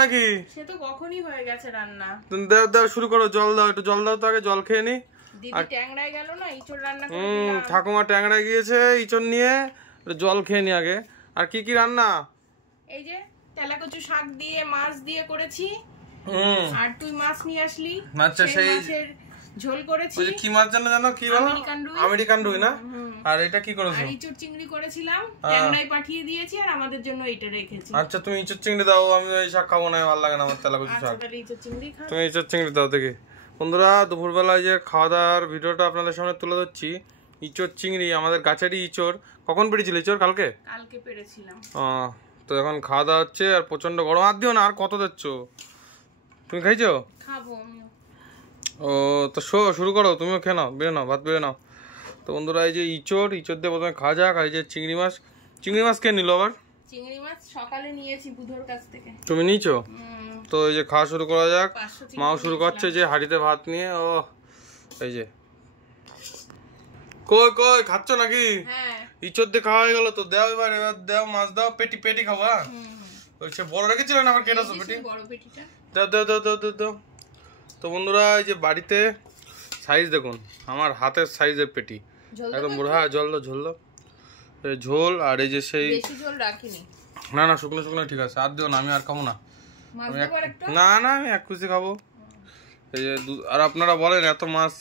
নাকি? সে তো কখনই হয়ে গেছে রান্না। দাও দাও, শুরু করো। জল দাও, একটু জল দাও তো, আগে জল খেয়ে নি। দিদি ট্যাংরায় গেল না, ইঁচড় রান্না করে দিলাম। ঠাকুমা ট্যাংরায় গিয়েছে ইঁচড় নিয়ে, জল খেয়ে নি আগে। আর কি কি রান্না? এই যে তেলাকচু শাক দিয়ে মাছ দিয়ে করেছি। আর তুই মাছ নিয়ে আসলি, আচ্ছা, সেই মাছের ঝোল করেছি। ওই যে কি মাছ জানো কি বলো? আমেরিকান রুই না? আর এটা কি করেছো? আর ইঁচড় চিংড়ি করেছিলাম, ট্যাংরায় পাঠিয়ে দিয়েছি আর আমাদের জন্য এটা রেখেছি। আচ্ছা, তুমি ইঁচড় চিংড়ি দাও, আমি ওই শাক খাবো না, ভালো লাগে না আমার তেলাকুচি শাক। তাহলে ইঁচড় চিংড়ি খা। তুমি ইঁচড় চিংড়ি দাও দেখি। বন্ধুরা, দুপুরবেলায় যে খাওয়া দাওয়ার ভিডিওটা আপনাদের সামনে তুলে ধরছি। ইঁচড় চিংড়ি, আমাদের গাছেরই ইঁচড়। কখন পেরেছিল ইঁচড়? কালকে পেরেছিলাম। তো এখন খাওয়া দাওয়া হচ্ছে, আর প্রচন্ড গরম। আর দিও না, আর কত দিচ্ছ? তুমি খাইছো? খাবো আমিও। ও তো শুরু করো, তুমিও খেয়ে নাও, বেড়ে নাও, ভাত বেড়ে নাও। তো বন্ধুরা, এই যে ইঁচড় দিয়ে প্রথমে খাওয়া যাক। আর এই যে চিংড়ি মাছ কে নিল আবার? চিংড়ি মাছ সকালে নিয়েছি বুধোর কাছ থেকে। তুমি নিয়েছো? তো এই যে খাওয়া শুরু করা যাক। মাও শুরু করছে যে হাঁড়িতে ভাত নিয়ে। ও এই যে কই খাচ্ছ নাকি? ইঁচড় দিয়ে খাওয়া হয়ে গেল তো, দাও এবার দাও, মাছ দাও। পেটি খাবো? ওই সে বড় রেখেছিলেন, আবার কেটেছো পেটি? দাও দাও দাও দাও দাও দাও। তো বন্ধুরা, এই যে বাড়িতে সাইজ দেখুন, আমার হাতের সাইজের পেটি, একদম বড়। হ্যাঁ, ঝোল দাও। ঝোল। আর এই যে সেই না শুকনো ঠিক আছে, আর দিও না, আমি আর খাবো না। না আমি এক খুশি খাবো। এই যে আর আপনারা বলেন এত মাছ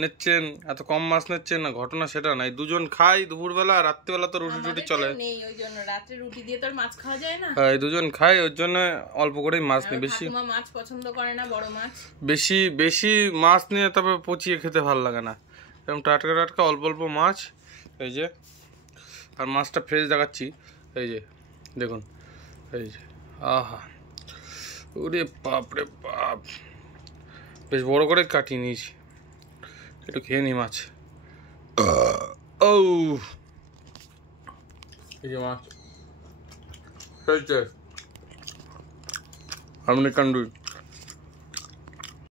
নিচ্ছেন, এত কম মাছ নিচ্ছেন না, ঘটনা সেটা নাই। দুজন খাই দুপুরবেলা, আর রাত্রিবেলা তো রুটি চলে। এই দুজন খাই, ওই জন্য অল্প করেই মাছ নিই। বেশি মাছ নিয়ে তবে পচিয়ে খেতে ভালো লাগে না, এরকম টাটকা অল্প মাছ। এই যে, আর মাছটা ফ্রেশ দেখাচ্ছি। এই যে দেখুন, এই যে আহা, ওরে বাপরে বাপ, বেশ বড় করে কাটিয়ে নিয়েছি। একটু খেয়ে নি মাছ। ও এই যে মাছ, আমেরিকান রুই।